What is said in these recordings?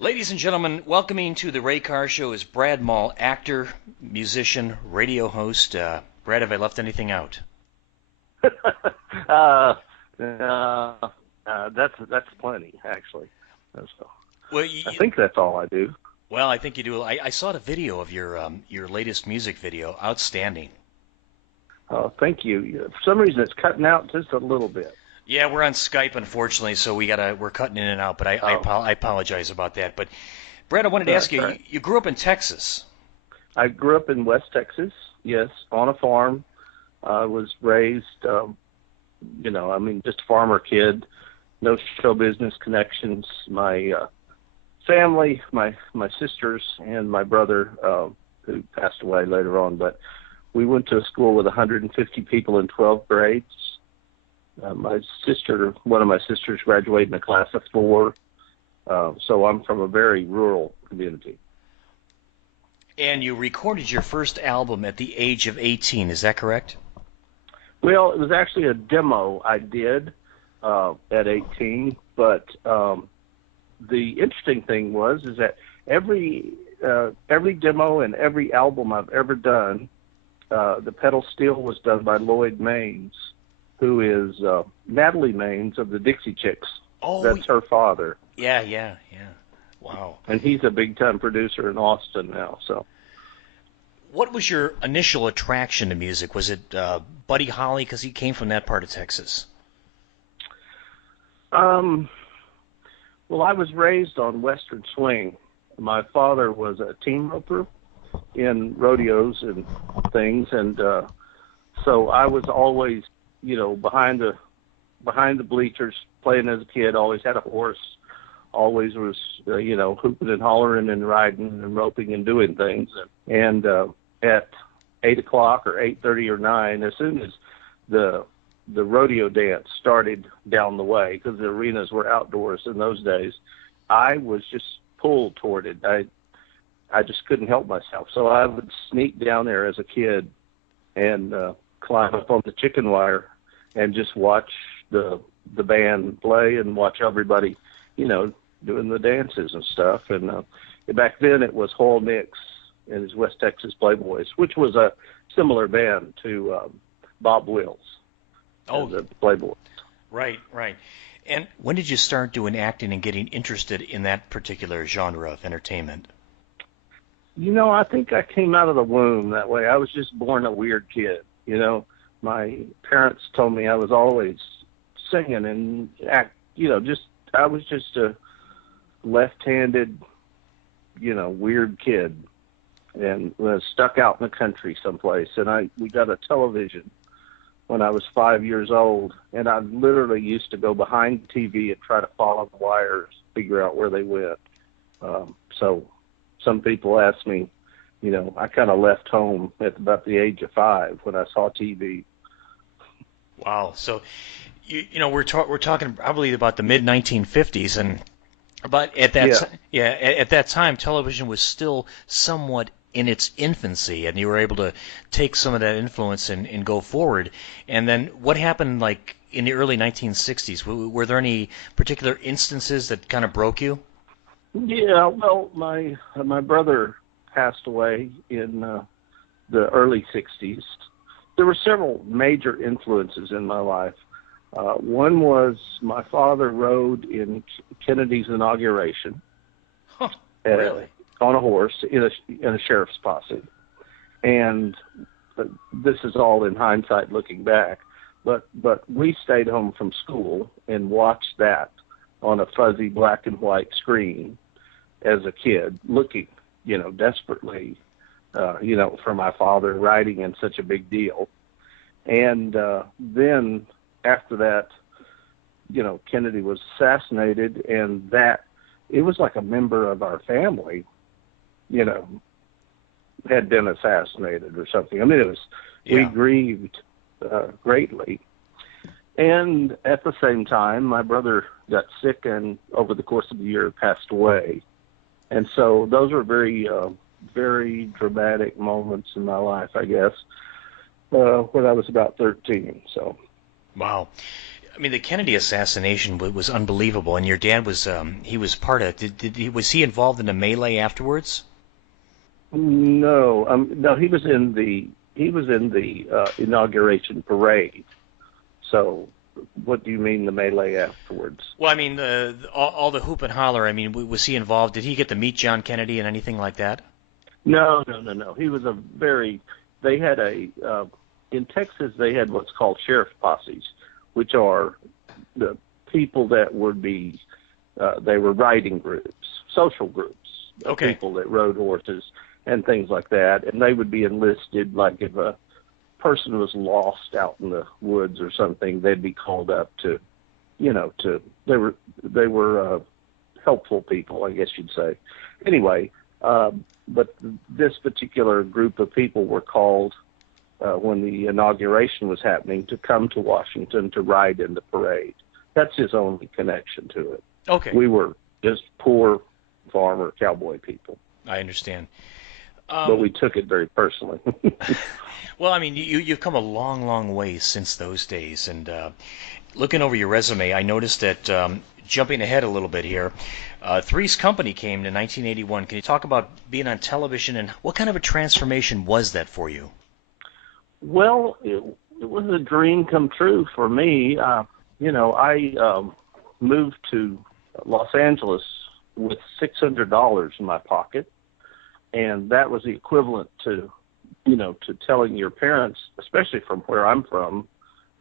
Ladies and gentlemen, welcoming to the Ray Carr Show is Brad Maule, actor, musician, radio host. Brad, have I left anything out? uh, uh, that's plenty, actually. So Well, I think that's all I do. well, I think you do. I saw the video of your latest music video. Outstanding. Thank you. For some reason, it's cutting out just a little bit. Yeah, we're on Skype, unfortunately, so we're cutting in and out. But I apologize about that. But Brad, I wanted to ask you. Right. You grew up in Texas. I grew up in West Texas, yes, on a farm. I was raised, just a farmer kid, no show business connections. My family, my sisters, and my brother, who passed away later on, but we went to a school with 150 people in 12 grades. One of my sisters graduated in a class of 4, so I'm from a very rural community. And you recorded your first album at the age of 18, is that correct? Well, it was actually a demo I did at 18, but the interesting thing is that every demo and every album I've ever done, the pedal steel was done by Lloyd Maines, who is Natalie Maines of the Dixie Chicks. Oh, that's her father. Yeah. Wow. And he's a big-time producer in Austin now. So, what was your initial attraction to music? Was it Buddy Holly, because he came from that part of Texas? Well, I was raised on Western swing. My father was a team roper in rodeos and things, and so I was always, behind the bleachers playing as a kid. Always had a horse. Always was, hooping and hollering and riding and roping and doing things. And at 8 o'clock or 8:30 or 9, as soon as the rodeo dance started down the way, because the arenas were outdoors in those days, I was just pulled toward it. I just couldn't help myself. So I would sneak down there as a kid and climb up on the chicken wire and just watch the band play and watch everybody, doing the dances and stuff. And back then it was Hall Nix and his West Texas Playboys, which was a similar band to Bob Wills. Oh, the Playboys. Right. And when did you start doing acting and getting interested in that particular genre of entertainment? I think I came out of the womb that way. I was just born a weird kid. My parents told me I was always singing and act. I was just a left-handed, weird kid, and was stuck out in the country someplace. And we got a television when I was 5 years old, and I literally used to go behind the TV and try to follow the wires, figure out where they went. So some people ask me, I kind of left home at about the age of 5 when I saw TV. Wow. So, we're talking probably about the mid 1950s, but at that time, television was still somewhat in its infancy, and you were able to take some of that influence and go forward. And then what happened, like in the early 1960s? Were there any particular instances that kind of broke you? Yeah. Well, my brother passed away in the early 60s. There were several major influences in my life. One was my father rode in Kennedy's inauguration. Huh, really? On a horse in a sheriff's posse. And this is all in hindsight looking back. But we stayed home from school and watched that on a fuzzy black and white screen as a kid, looking, desperately, for my father riding in such a big deal. And then after that, Kennedy was assassinated, and that it was like a member of our family, had been assassinated or something. I mean, we grieved greatly. And at the same time, my brother got sick and over the course of the year passed away. And so those were very, very dramatic moments in my life, I guess, when I was about 13. So, wow. I mean, the Kennedy assassination was unbelievable, and your dad was he was part of it. Was he involved in the melee afterwards? No, no, he was in the inauguration parade. So, what do you mean the melee afterwards? Well, I mean, all the hoop and holler. I mean, was he involved? Did he get to meet John Kennedy and anything like that? No, no, no, no. He was a very. They had in Texas. They had what's called sheriff's posses, which are the people that would be. They were riding groups, social groups, of Okay. people that rode horses and things like that, and they would be enlisted. Like if a person was lost out in the woods or something, they'd be called up to, to they were helpful people, I guess you'd say. Anyway, but this particular group of people were called when the inauguration was happening to come to Washington to ride in the parade. That's his only connection to it. Okay. We were just poor farmer cowboy people, I understand. but we took it very personally. Well, I mean, you've come a long, long way since those days, and looking over your resume, I noticed that jumping ahead a little bit here, Three's Company came in 1981. Can you talk about being on television and what kind of a transformation was that for you? Well, it was a dream come true for me. I moved to Los Angeles with $600 in my pocket, and that was the equivalent to, to telling your parents, especially from where I'm from,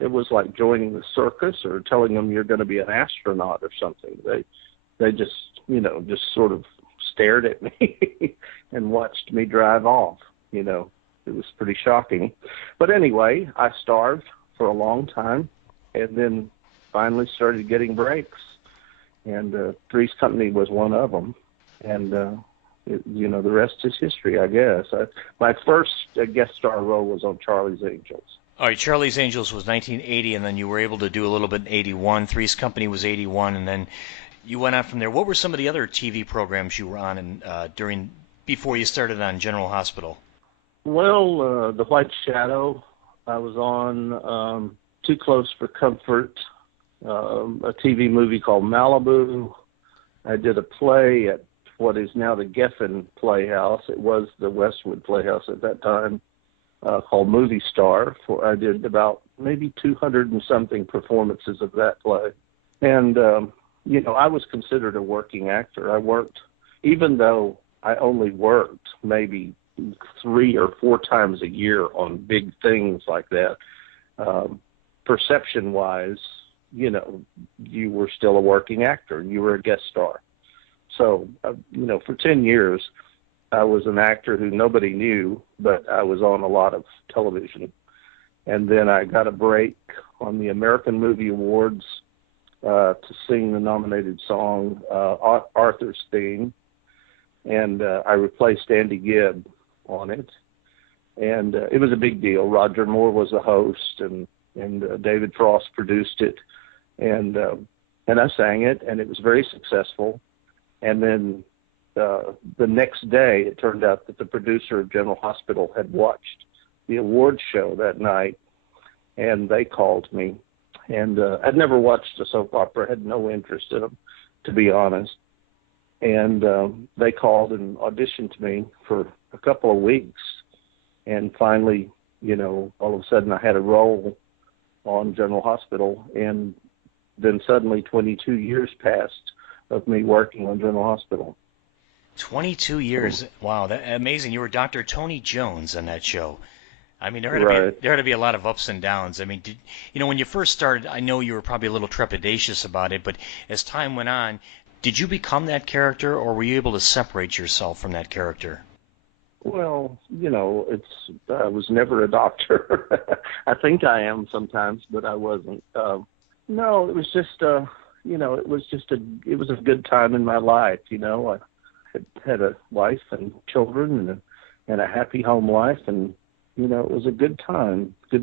it was like joining the circus or telling them you're going to be an astronaut or something. They just, just sort of stared at me and watched me drive off. It was pretty shocking. But anyway, I starved for a long time and then finally started getting breaks. And Three's Company was one of them. And, the rest is history, I guess. My first guest star role was on Charlie's Angels. All right, Charlie's Angels was 1980, and then you were able to do a little bit in 81. Three's Company was 81, and then you went on from there. What were some of the other TV programs you were on before you started on General Hospital? Well, The White Shadow, I was on Too Close for Comfort, a TV movie called Malibu. I did a play at what is now the Geffen Playhouse. It was the Westwood Playhouse at that time, called Movie Star. I did about maybe 200 and something performances of that play. And, I was considered a working actor. I worked, even though I only worked maybe 3 or 4 times a year on big things like that, perception-wise, you were still a working actor. You were a guest star. So, for 10 years, I was an actor who nobody knew, but I was on a lot of television. And then I got a break on the American Movie Awards to sing the nominated song, Arthur's Theme. And I replaced Andy Gibb on it. And it was a big deal. Roger Moore was the host, and David Frost produced it. And I sang it, and it was very successful. And then the next day, it turned out that the producer of General Hospital had watched the awards show that night, and they called me. And I'd never watched a soap opera, had no interest in them, to be honest. And they called and auditioned me for a couple of weeks. And finally, all of a sudden I had a role on General Hospital. And then suddenly 22 years passed of me working on General Hospital. 22 years. Wow, that's amazing. You were Dr. Tony Jones on that show. I mean, there had to be a lot of ups and downs. I mean, when you first started, I know you were probably a little trepidatious about it, but as time went on, did you become that character, or were you able to separate yourself from that character? Well, I was never a doctor. I think I am sometimes, but I wasn't. No, it was just, it was a good time in my life. I had a wife and children and a happy home life, and it was a good time. I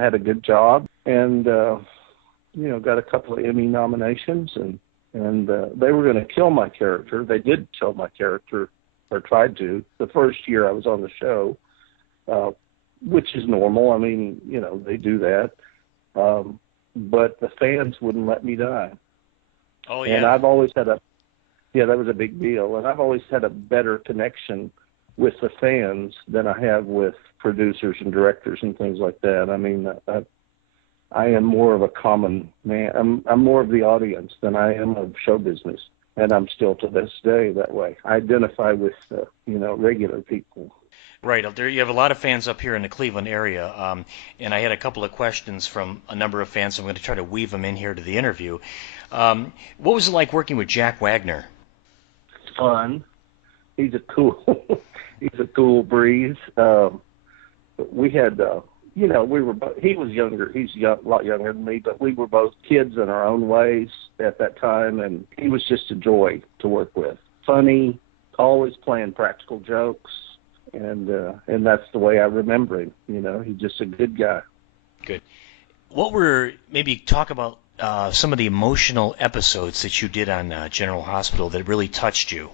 had a good job, and got a couple of Emmy nominations, and they were going to kill my character. They did kill my character, or tried to. The first year I was on the show, which is normal. I mean, they do that. but the fans wouldn't let me die. Oh, And yeah. I've always had that was a big deal. And I've always had a better connection with the fans than I have with producers and directors and things like that. I mean, I am more of a common man. I'm more of the audience than I am of show business. And I'm still to this day that way. I identify with, regular people. Right. There you have a lot of fans up here in the Cleveland area, and I had a couple of questions from a number of fans. So I'm going to try to weave them in here to the interview. What was it like working with Jack Wagner? Fun. He's a cool breeze. We had, he was younger. He's a lot younger than me, but we were both kids in our own ways at that time, and he was just a joy to work with. Funny, always playing practical jokes, and that's the way I remember him. He's just a good guy. Good. Maybe talk about some of the emotional episodes that you did on General Hospital that really touched you.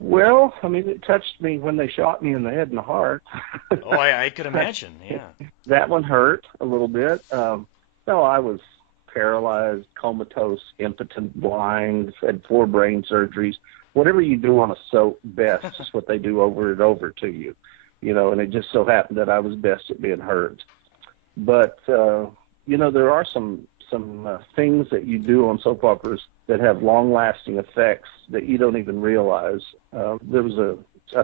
Well, I mean, it touched me when they shot me in the head and the heart. Oh, I could imagine, yeah. That one hurt a little bit. No, I was paralyzed, comatose, impotent, blind, had 4 brain surgeries. Whatever you do on a soap best is what they do over and over to you. And it just so happened that I was best at being hurt. But, there are some things that you do on soap operas that have long-lasting effects that you don't even realize. I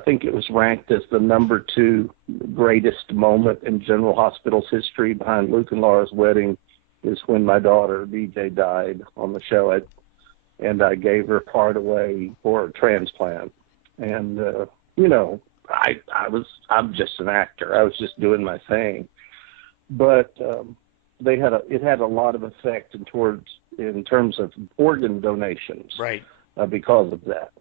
think it was ranked as the number 2 greatest moment in General Hospital's history behind Luke and Laura's wedding is when my daughter, DJ, died on the show. And I gave her part away for a transplant. And, I'm just an actor. I was just doing my thing. But it had a lot of effect in terms of organ donations, right? Because of that.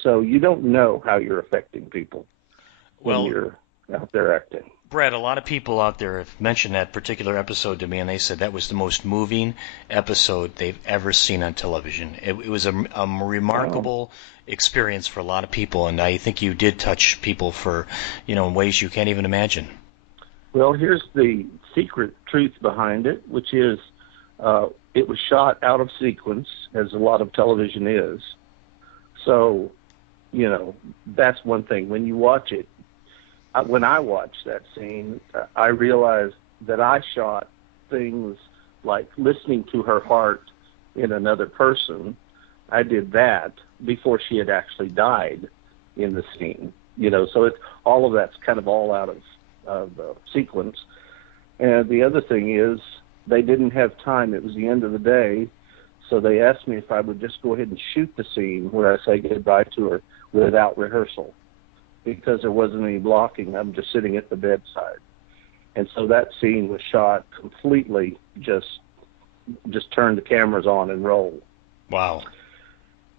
So you don't know how you're affecting people when you're out there acting. Brad, a lot of people out there have mentioned that particular episode to me, and they said that was the most moving episode they've ever seen on television. It was a remarkable experience for a lot of people, and I think you did touch people in ways you can't even imagine. Well, here's the secret truth behind it, which is it was shot out of sequence, as a lot of television is. So, that's one thing. When you watch it, when I watched that scene, I realized that I shot things like listening to her heart in another person. I did that before she had actually died in the scene. So all of that's kind of all out of sequence. And the other thing is they didn't have time. It was the end of the day, so they asked me if I would just go ahead and shoot the scene where I say goodbye to her without rehearsal, because there wasn't any blocking. I'm just sitting at the bedside. And so that scene was shot completely, just turn the cameras on and roll. Wow.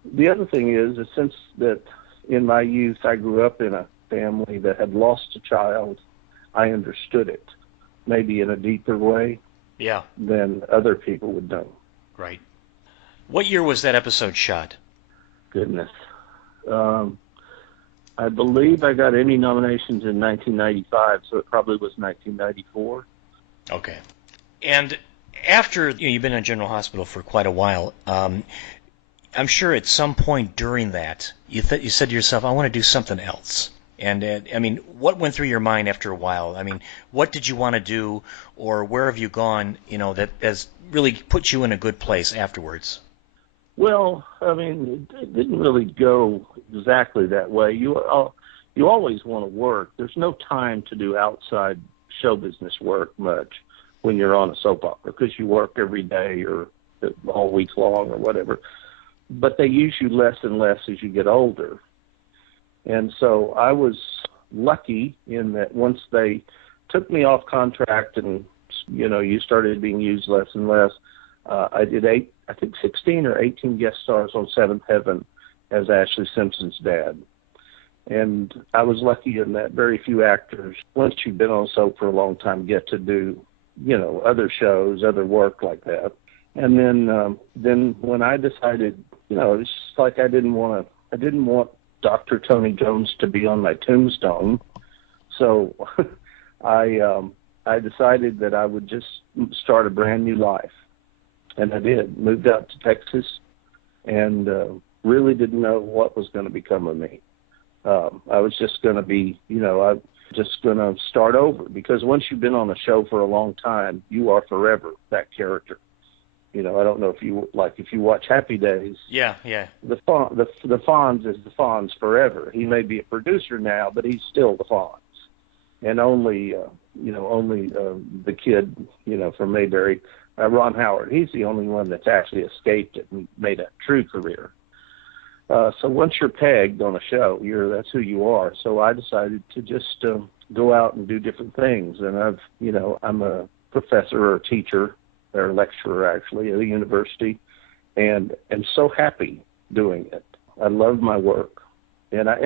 The other thing is since that in my youth I grew up in a family that had lost a child, I understood it maybe in a deeper way than other people would know. Right. What year was that episode shot? Goodness. I believe I got Emmy nominations in 1995, so it probably was 1994. Okay. And after you've been in General Hospital for quite a while, I'm sure at some point during that, you said to yourself, I want to do something else. And, what went through your mind after a while? What did you want to do, or where have you gone, that has really put you in a good place afterwards? Well, it didn't really go exactly that way. You always want to work. There's no time to do outside show business work much when you're on a soap opera, because you work every day or all week long or whatever. But they use you less and less as you get older. And so I was lucky in that once they took me off contract and, you started being used less and less, I did 16 or 18 guest stars on Seventh Heaven as Ashley Simpson's dad. And I was lucky in that very few actors, once you've been on soap for a long time, get to do, other shows, other work like that. And then when I decided, it's just like I didn't want Dr. Tony Jones to be on my tombstone. So I decided that I would just start a brand new life. And I did. Moved out to Texas and really didn't know what was going to become of me. I was just going to be, I'm just going to start over, because once you've been on a show for a long time, you are forever that character. I don't know if you watch Happy Days. Yeah. The Fonz is the Fonz forever. He may be a producer now, but he's still the Fonz. And only the kid, from Mayberry, Ron Howard, he's the only one that's actually escaped it and made a true career. So once you're pegged on a show, that's who you are. So I decided to just go out and do different things. And I'm a professor or teacher or lecturer actually at a university, and am so happy doing it. I love my work, and I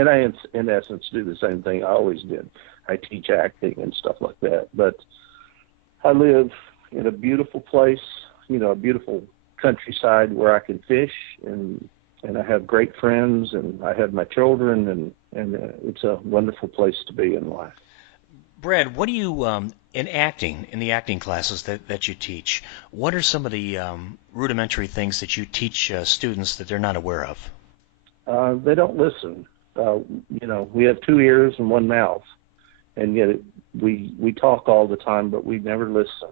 in essence do the same thing I always did. I teach acting and stuff like that. But I live in a beautiful place, a beautiful countryside where I can fish, and I have great friends, and I have my children, and it's a wonderful place to be in life. Brad, what do you, in the acting classes that you teach, what are some of the rudimentary things that you teach students that they're not aware of? They don't listen. We have 2 ears and 1 mouth, and yet we talk all the time, but we never listen.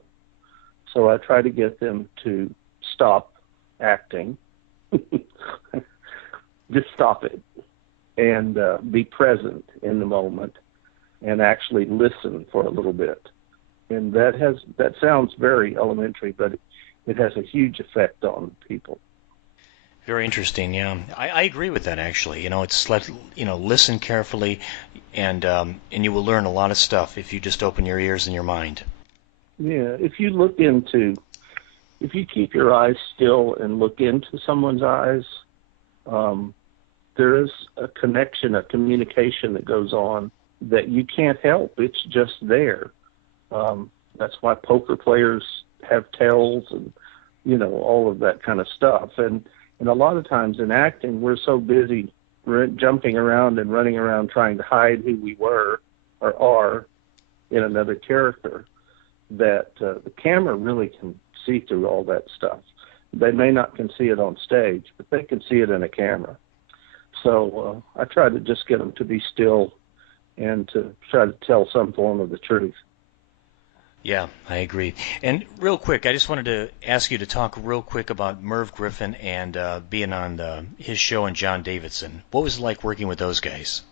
So I try to get them to stop acting. Just stop it and be present in the moment and actually listen for a little bit. And that sounds very elementary, but it has a huge effect on people. Very interesting, yeah. I agree with that, actually. It's like, listen carefully, and you will learn a lot of stuff if you just open your ears and your mind. Yeah, if you keep your eyes still and look into someone's eyes, there is a connection, a communication that goes on that you can't help. It's just there. That's why poker players have tails and, all of that kind of stuff. And a lot of times in acting, we're so busy jumping around and running around trying to hide who we were or are in another character that the camera really can see through all that stuff. They may not can see it on stage, but they can see it in a camera. So I try to just get them to be still and to try to tell some form of the truth. Yeah, I agree. And real quick, I just wanted to ask you to talk real quick about Merv Griffin and being on his show and John Davidson. What was it like working with those guys?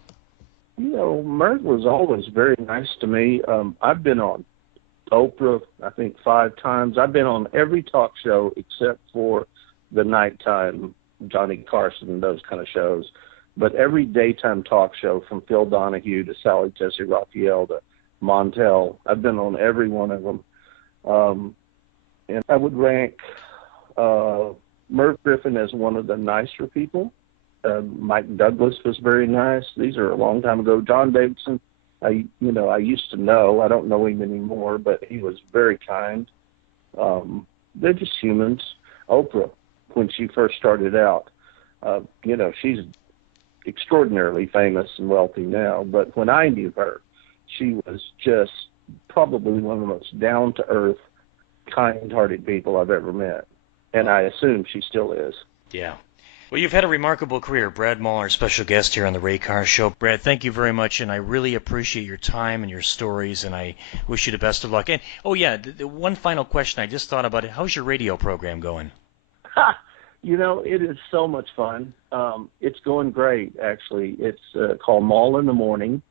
Merv was always very nice to me. I've been on Oprah, I think 5 times. I've been on every talk show except for the nighttime Johnny Carson and those kind of shows. But every daytime talk show, from Phil Donahue to Sally Jesse Raphael to Montel, I've been on every one of them. And I would rank Merv Griffin as one of the nicer people. Mike Douglas was very nice. These are a long time ago. John Davidson, I used to know. I don't know him anymore, but he was very kind. They're just humans. Oprah, when she first started out, she's extraordinarily famous and wealthy now, but when I knew her, she was just probably one of the most down-to-earth, kind-hearted people I've ever met, and I assume she still is. Yeah. Well, you've had a remarkable career. Brad Maule, special guest here on the Ray Carr Show. Brad, thank you very much, and I really appreciate your time and your stories, and I wish you the best of luck. And, the one final question I just thought about it. How's your radio program going? It is so much fun. It's going great, actually. It's called Maule in the Morning,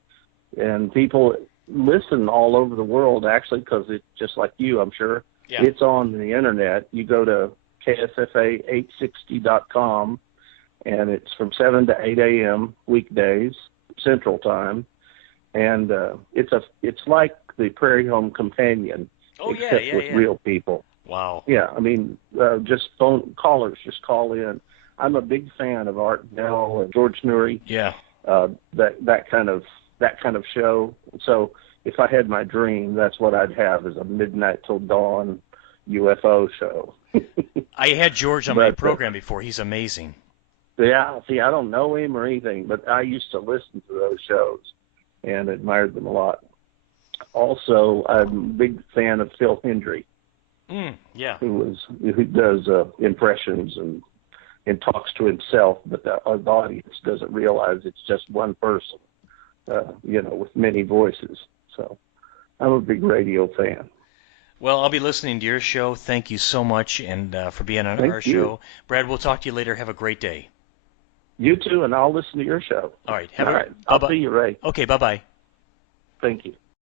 and people listen all over the world, actually, because it's just like you, I'm sure. Yeah. It's on the Internet. You go to KSFA860.com, and it's from 7 to 8 a.m. weekdays, Central Time, and it's like the Prairie Home Companion, except with real people. Wow. Yeah, just phone callers just call in. I'm a big fan of Art Bell and George Noory. Yeah. That kind of show. So if I had my dream, that's what I'd have, is a midnight till dawn UFO show. I had George on my program before. He's amazing. Yeah. See, I don't know him or anything, but I used to listen to those shows and admired them a lot. Also, I'm a big fan of Phil Hendry. Yeah. who does impressions and talks to himself, but the audience doesn't realize it's just one person, with many voices. So I'm a big radio fan. Well, I'll be listening to your show. Thank you so much and for being on our Thank you. show. Brad, we'll talk to you later. Have a great day. You too, and I'll listen to your show. All right. All right. I'll see you, Ray. Okay, bye-bye. Thank you.